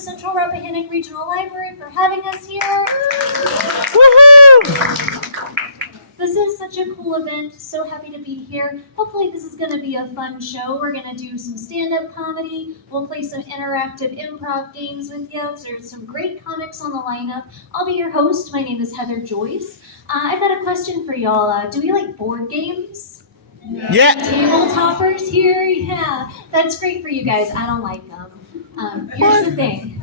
Central Rappahannock Regional Library for having us here. Woohoo! This is such a cool event. So happy to be here. Hopefully this is going to be a fun show. We're going to do some stand-up comedy. We'll play some interactive improv games with you. There's some great comics on the lineup. I'll be your host. My name is Heather Joyce. I've got a question for y'all. Do we like board games? Yeah. Table toppers here? Yeah. That's great for you guys. I don't like them. Here's the thing.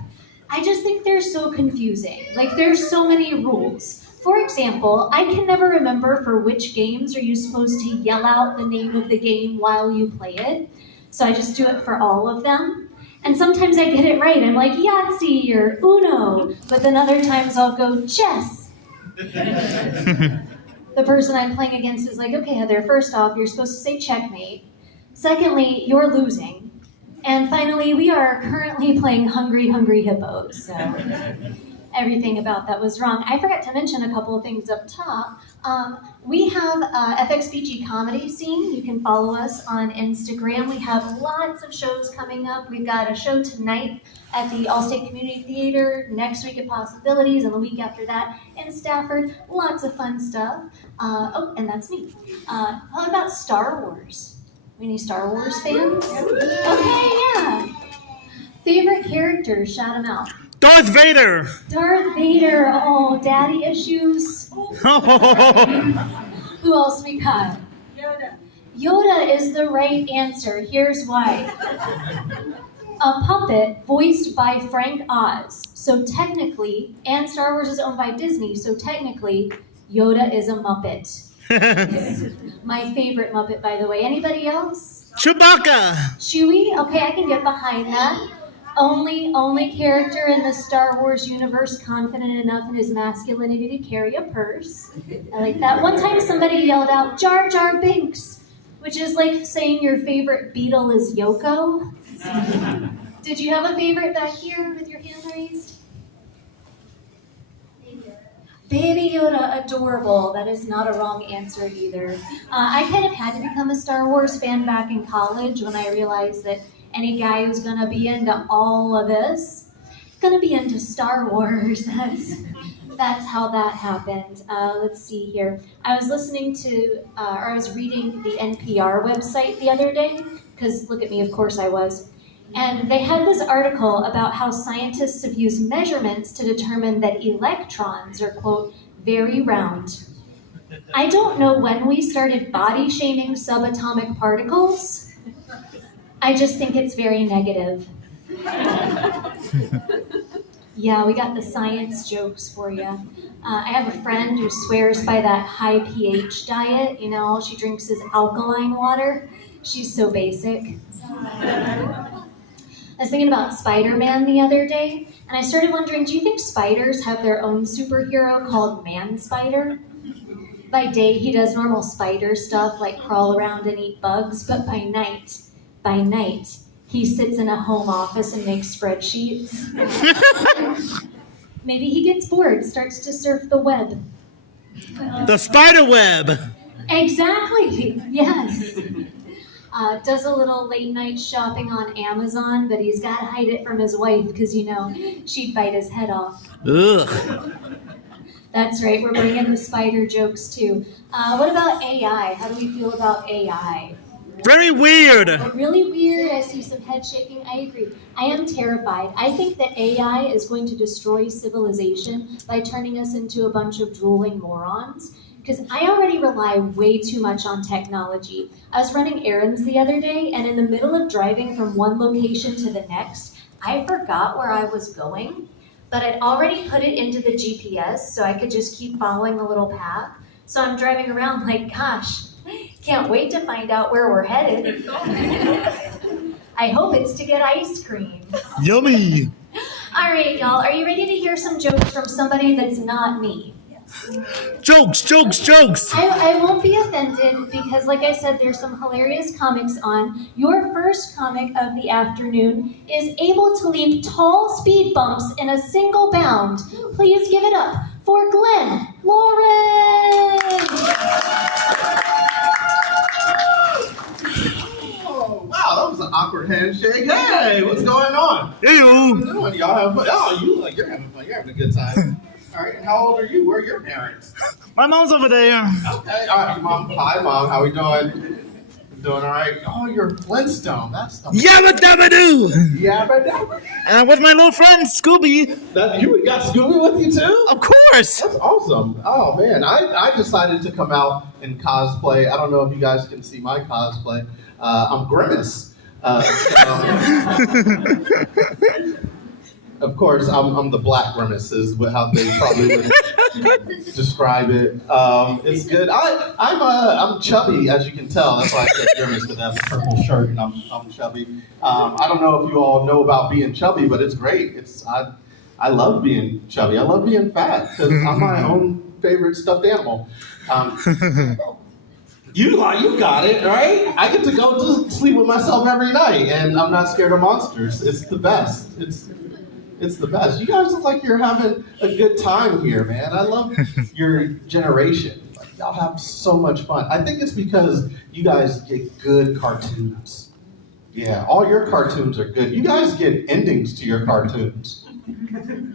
I just think they're so confusing. Like, there's so many rules. For example, I can never remember for which games are you supposed to yell out the name of the game while you play it. So I just do it for all of them. And sometimes I get it right. I'm like, Yahtzee or Uno. But then other times I'll go, chess. The person I'm playing against is like, okay, Heather, first off, you're supposed to say checkmate. Secondly, you're losing. And finally, we are currently playing Hungry Hungry Hippos. So everything about that was wrong. I forgot to mention a couple of things up top. We have FXBG comedy scene. You can follow us on Instagram. We have lots of shows coming up. We've got a show tonight at the Allstate Community Theater, next week at Possibilities, and the week after that in Stafford. Lots of fun stuff. Oh, and that's me. How about Star Wars? Any Star Wars fans? Okay, yeah. Favorite characters, shout them out. Darth Vader! Darth Vader, oh, daddy issues. Who else we got? Yoda. Yoda is the right answer. Here's why. A puppet voiced by Frank Oz. So technically, and Star Wars is owned by Disney, so technically, Yoda is a Muppet. My favorite Muppet, by the way. Anybody else? Chewbacca! Chewie? Okay, I can get behind that. Only character in the Star Wars universe confident enough in his masculinity to carry a purse. I like that. One time somebody yelled out, Jar Jar Binks, which is like saying your favorite Beatle is Yoko. Did you have a favorite back here with your hand raised? Baby Yoda, adorable. That is not a wrong answer either. I kind of had to become a Star Wars fan back in college when I realized that any guy who's going to be into all of this is going to be into Star Wars. That's how that happened. Let's see here. I was listening to, or I was reading the NPR website the other day, because look at me, of course I was. And they had this article about how scientists have used measurements to determine that electrons are, quote, very round. I don't know when we started body shaming subatomic particles. I just think it's very negative. Yeah, we got the science jokes for you. I have a friend who swears by that high pH diet. You know, all she drinks is alkaline water. She's so basic. I was thinking about Spider-Man the other day, and I started wondering, do you think spiders have their own superhero called Man-Spider? By day, he does normal spider stuff like crawl around and eat bugs, but by night, he sits in a home office and makes spreadsheets. Maybe he gets bored, starts to surf the web. The spider web! Exactly, yes. Does a little late night shopping on Amazon, but he's got to hide it from his wife because, you know, she'd bite his head off. Ugh. That's right, we're bringing the spider jokes too. What about AI? How do we feel about AI? Very weird! Really weird. I see some head shaking. I agree. I am terrified. I think that AI is going to destroy civilization by turning us into a bunch of drooling morons. Because I already rely way too much on technology. I was running errands the other day, and in the middle of driving from one location to the next, I forgot where I was going, but I'd already put it into the GPS so I could just keep following the little path. So I'm driving around like, gosh, can't wait to find out where we're headed. I hope it's to get ice cream. Yummy! All right, y'all, are you ready to hear some jokes from somebody that's not me? Jokes! I won't be offended because, like I said, there's some hilarious comics on. Your first comic of the afternoon is able to leap tall speed bumps in a single bound. Please give it up for Glenn Lawrence! Oh, wow, that was awkward handshake. Hey, what's going on? What are you Ew. doing? Y'all having fun? Oh, you like you're having fun. You're having a good time. All right. And how old are you? Where are your parents? My mom's over there. Okay. All right, Mom. Hi, Mom. How we doing? Doing all right. Oh, you're a Flintstone. That's the Yabba dabba doo. Yabba dabba. And I'm with my little friend Scooby. That you got Scooby with you too? Of course. That's awesome. Oh man, I decided to come out and cosplay. I don't know if you guys can see my cosplay. I'm Grimace. Of course, I'm the Black Grimace is how they probably would describe it. It's good. I'm chubby, as you can tell. That's why I said Grimace, because I have a purple shirt and I'm chubby. I don't know if you all know about being chubby, but it's great. I love being chubby. I love being fat because I'm my own favorite stuffed animal. You got it, right? I get to go to sleep with myself every night, and I'm not scared of monsters. It's the best. It's the best. You guys look like you're having a good time here, man. I love your generation. Like, y'all have so much fun. I think it's because you guys get good cartoons. Yeah, all your cartoons are good. You guys get endings to your cartoons.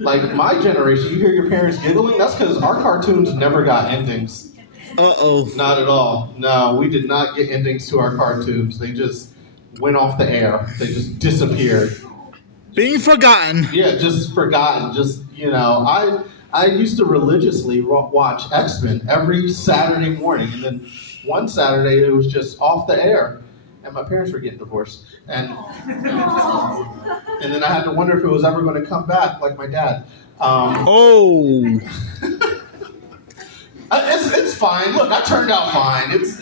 Like my generation, you hear your parents giggling, that's because our cartoons never got endings. Uh-oh. Not at all. No, we did not get endings to our cartoons. They just went off the air. They just disappeared. Being forgotten. Yeah, just forgotten. Just, I used to religiously watch X-Men every Saturday morning. And then one Saturday, it was just off the air. And my parents were getting divorced. And then I had to wonder if it was ever going to come back, like my dad. It's fine. Look, I turned out fine. It's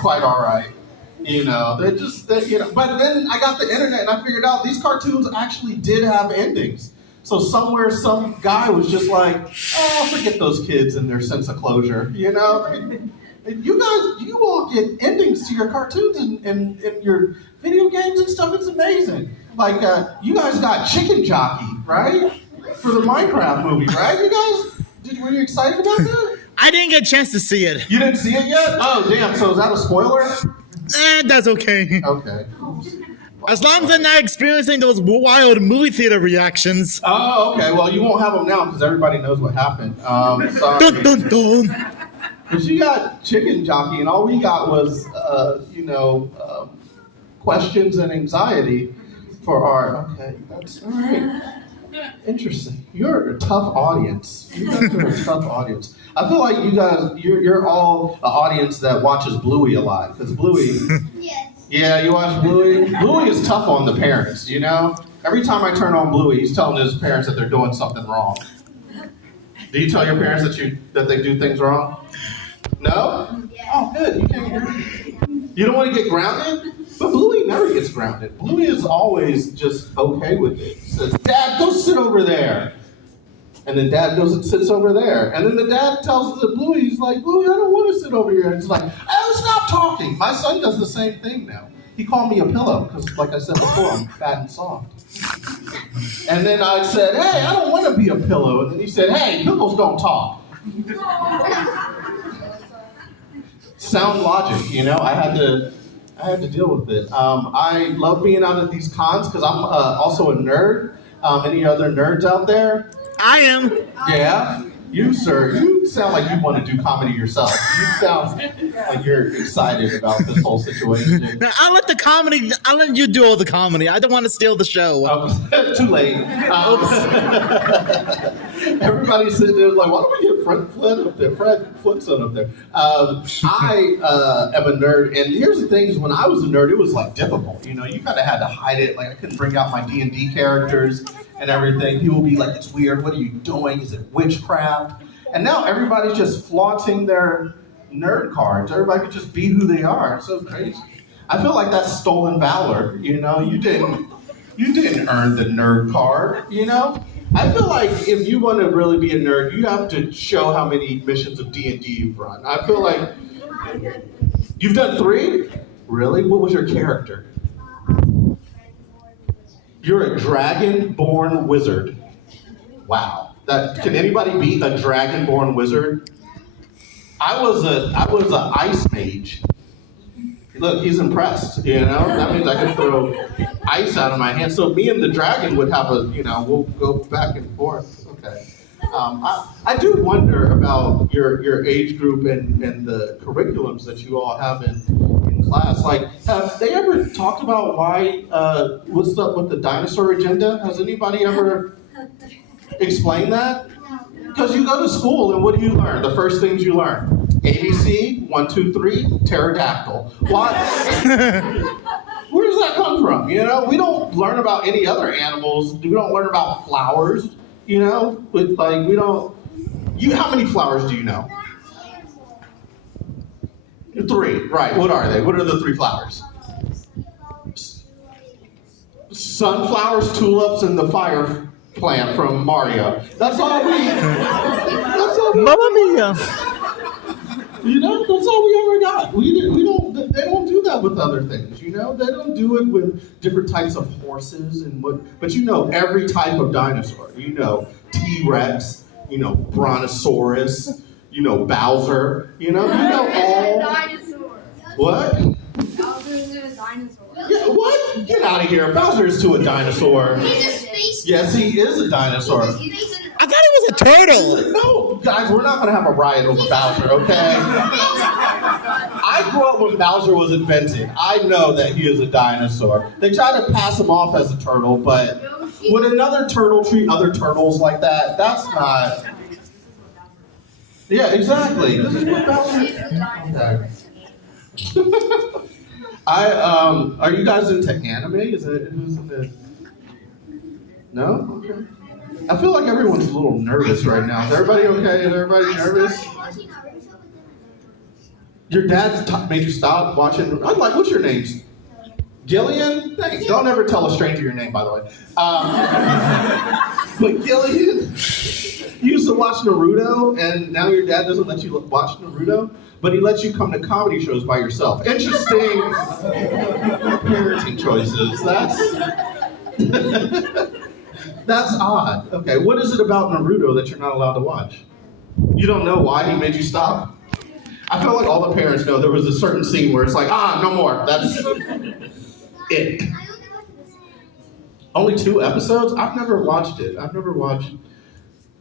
quite all right. But then I got the internet and I figured out these cartoons actually did have endings. So somewhere some guy was just like, oh, forget those kids and their sense of closure, And you all get endings to your cartoons and your video games and stuff. It's amazing. Like, you guys got Chicken Jockey, right? For the Minecraft movie, right? You guys, were you excited about that? I didn't get a chance to see it. You didn't see it yet? Oh, damn. So is that a spoiler? That's okay. Okay. As long as I'm not experiencing those wild movie theater reactions. Oh, okay. Well, you won't have them now because everybody knows what happened. Sorry. Dun, dun, dun. But you got Chicken Jockey, and all we got was, questions and anxiety for our. Okay, that's all right. Interesting. You're a tough audience. You guys are a tough audience. I feel like you guys, you're all an audience that watches Bluey a lot. Because Bluey, Yes. yeah, you watch Bluey? Bluey is tough on the parents, Every time I turn on Bluey, he's telling his parents that they're doing something wrong. Do you tell your parents that they do things wrong? No? Yes. Oh, good. You can't hear. You don't want to get grounded? But Bluey never gets grounded. Bluey is always just okay with it. He says, Dad, go sit over there. And then Dad goes and sits over there. And then the dad tells the Bluey, he's like, Bluey, I don't want to sit over here. And he's like, oh, stop talking. My son does the same thing now. He called me a pillow because, like I said before, I'm fat and soft. And then I said, hey, I don't want to be a pillow. And then he said, hey, pillows don't talk. Sound logic, I had to deal with it. I love being out at these cons because I'm also a nerd. Any other nerds out there? I am. Yeah? You, sir, you sound like you want to do comedy yourself. You sound like you're excited about this whole situation. Now, I'll let you do all the comedy. I don't want to steal the show. Too late. Everybody's sitting there like, why don't we get Fred Flintstone up there? I am a nerd, and here's the thing: is when I was a nerd, it was like difficult. You kind of had to hide it. Like I couldn't bring out my D&D characters and everything. People would be like, it's weird. What are you doing? Is it witchcraft? And now everybody's just flaunting their nerd cards. Everybody could just be who they are. It's so crazy. I feel like that's stolen valor. You didn't earn the nerd card. I feel like if you want to really be a nerd, you have to show how many missions of D&D you've run. I feel like you've done 3. Really? What was your character? You're a dragon-born wizard. Wow. Can anybody beat a dragon-born wizard? I was an ice mage. Look, he's impressed, you know? That means I can throw ice out of my hand. So me and the dragon would have we'll go back and forth. Okay. I do wonder about your age group and the curriculums that you all have in class. Like, have they ever talked about why, what's up with the dinosaur agenda? Has anybody ever explained that? Because you go to school and what do you learn? The first things you learn. ABC, 1, 2, 3, pterodactyl. Why? Where does that come from? You know, we don't learn about any other animals. We don't learn about flowers. You know, we don't. How many flowers do you know? 3, right? What are they? What are the 3 flowers? Sunflowers, tulips, and the fire plant from Mario. That's all we. Mamma mia! You know, that's all we ever got. We don't. They don't do that with other things. You know, they don't do it with different types of horses and what. But you know, every type of dinosaur. You know, T-Rex. You know, Brontosaurus. You know, Bowser. You know all. Dinosaur. What? Bowser's a dinosaur. Yeah, what? Get out of here. Bowser's to a dinosaur. He's a space. Yes, he is a dinosaur. I thought it was a turtle. No, guys, we're not going to have a riot over Bowser, okay? I grew up when Bowser was invented. I know that he is a dinosaur. They try to pass him off as a turtle, but would another turtle treat other turtles like that? That's not... Yeah, exactly. This is what Bowser... Okay. Are you guys into anime? Who's into... No? Okay. I feel like everyone's a little nervous right now. Is everybody okay? Is everybody nervous? Your dad made you stop watching. What's your name? Gillian? Thanks. Don't ever tell a stranger your name, by the way. But Gillian, you used to watch Naruto, and now your dad doesn't let you watch Naruto, but he lets you come to comedy shows by yourself. Interesting parenting choices. That's odd. Okay, what is it about Naruto that you're not allowed to watch? You don't know why he made you stop? I feel like all the parents know there was a certain scene where it's like, no more. That's it. Only 2 episodes? I've never watched it. I've never watched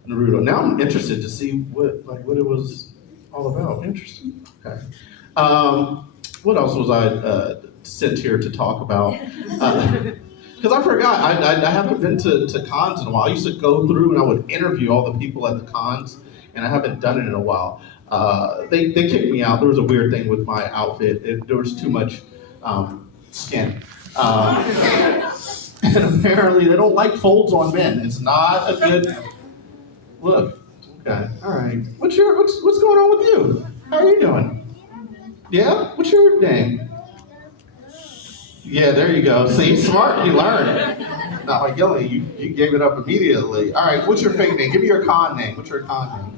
Naruto. Now I'm interested to see what it was all about. Interesting. Okay. What else was I sent here to talk about? Because I forgot, I haven't been to cons in a while. I used to go through and I would interview all the people at the cons, and I haven't done it in a while. They kicked me out. There was a weird thing with my outfit. There was too much skin. And apparently they don't like folds on men. It's not a good look. Okay, all right. What's going on with you? How are you doing? Yeah? What's your name? Yeah, there you go. See, smart, you learned. Not like Gilly, you gave it up immediately. All right, what's your fake name? Give me your con name. What's your con name?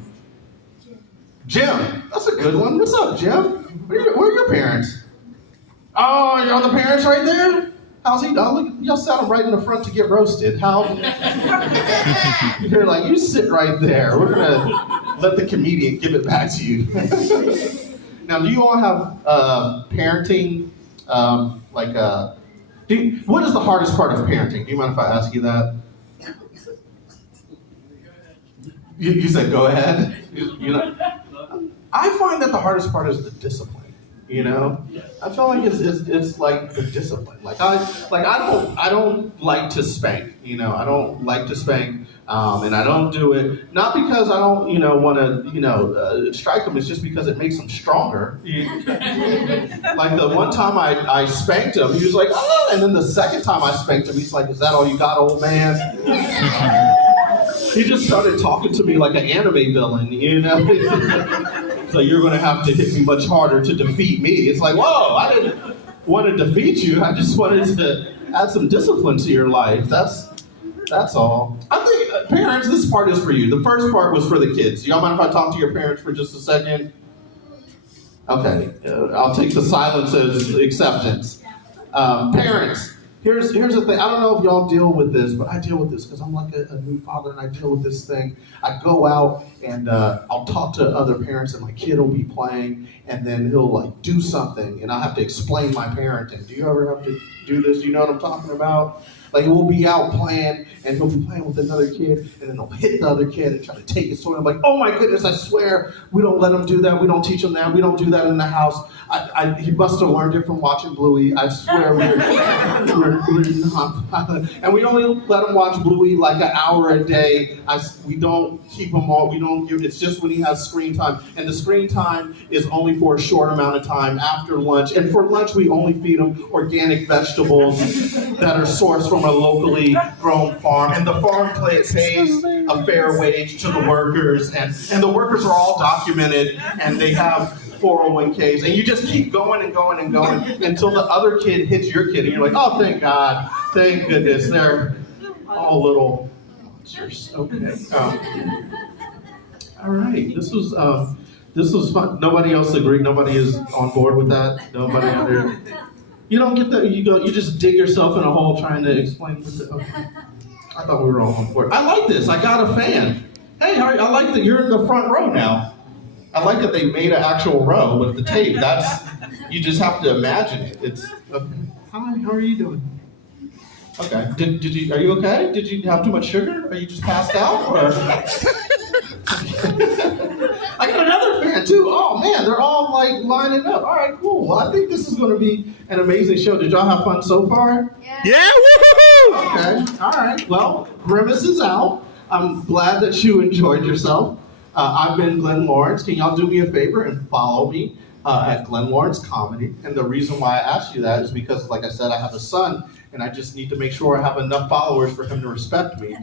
Jim. That's a good one. What's up, Jim? Where are your parents? Oh, you're the parents right there? How's he? Look, y'all sat him right in the front to get roasted. You're like, you sit right there. We're gonna let the comedian give it back to you. Now, do you all have parenting? What is the hardest part of parenting? Do you mind if I ask you that? You said go ahead. You know, I find that the hardest part is the discipline. You know, I feel like it's like the discipline. I don't like to spank. You know, I don't like to spank, and I don't do it not because I don't want to strike them. It's just because it makes them stronger. Like the one time I spanked him, he was like, oh, and then the second time I spanked him, he's like, is that all you got, old man? He just started talking to me like an anime villain, you know. So you're going to have to hit me much harder to defeat me. It's like, whoa, I didn't want to defeat you. I just wanted to add some discipline to your life. That's all. I think, parents, this part is for you. The first part was for the kids. Y'all mind if I talk to your parents for just a second? Okay, I'll take the silence as acceptance. Parents, Here's the thing. I don't know if y'all deal with this, but I deal with this because I'm like a new father, and I deal with this thing. I go out and I'll talk to other parents, and my kid will be playing, and then he'll like do something, and I'll have to explain my parenting. Do you ever have to do this? Do you know what I'm talking about? Like we'll be out playing, and he'll be playing with another kid, and then he'll hit the other kid and try to take his toy. I'm like, oh my goodness, I swear, we don't let him do that. We don't teach him that. We don't do that in the house. He must have learned it from watching Bluey. I swear we're not. And we only let him watch Bluey like an hour a day. We don't keep him all. We don't give. It's just when he has screen time, and the screen time is only for a short amount of time after lunch. And for lunch, we only feed him organic vegetables that are sourced from a locally grown farm. And the farm pays a fair wage to the workers, and the workers are all documented, and they have 401ks, and you just keep going and going and going until the other kid hits your kid, and you're like, oh, thank God, thank goodness, they're all little monsters. Okay. All right. This was fun. Nobody else agreed. Nobody is on board with that. Nobody out there. You don't get that. You just dig yourself in a hole trying to explain. Okay. I thought we were all on board. I like this. I got a fan. Hey, I like that you're in the front row now. I like that they made an actual row with the tape. You just have to imagine it. It's okay. Hi, how are you doing? Okay. Are you okay? Did you have too much sugar? Are you just passed out? Or? I got another fan too. Oh man, they're all like lining up. All right, cool. Well, I think this is going to be an amazing show. Did y'all have fun so far? Yeah, woohoo! Okay. All right. Well, Grimace is out. I'm glad that you enjoyed yourself. I've been Glenn Lawrence. Can y'all do me a favor and follow me at Glenn Lawrence Comedy? And the reason why I asked you that is because, like I said, I have a son, and I just need to make sure I have enough followers for him to respect me.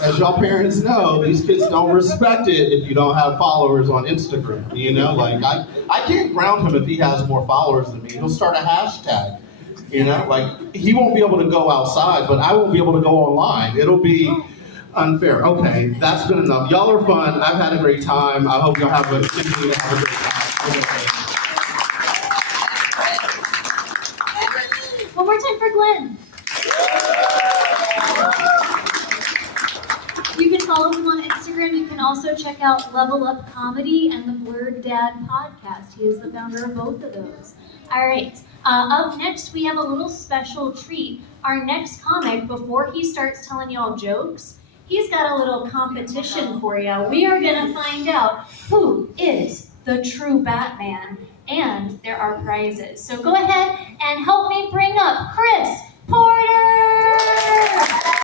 As y'all parents know, these kids don't respect it if you don't have followers on Instagram. You know, like I can't ground him if he has more followers than me. He'll start a hashtag. You know, like he won't be able to go outside, but I won't be able to go online. It'll be unfair. Okay, that's been enough. Y'all are fun. I've had a great time. I hope y'all continue to have a great time. One more time for Glenn. You can follow him on Instagram. You can also check out Level Up Comedy and the Blurred Dad podcast. He is the founder of both of those. All right. Up next, we have a little special treat. Our next comic, before he starts telling y'all jokes, he's got a little competition for you. We are going to find out who is the true Batman, and there are prizes. So go ahead and help me bring up Chris Porter!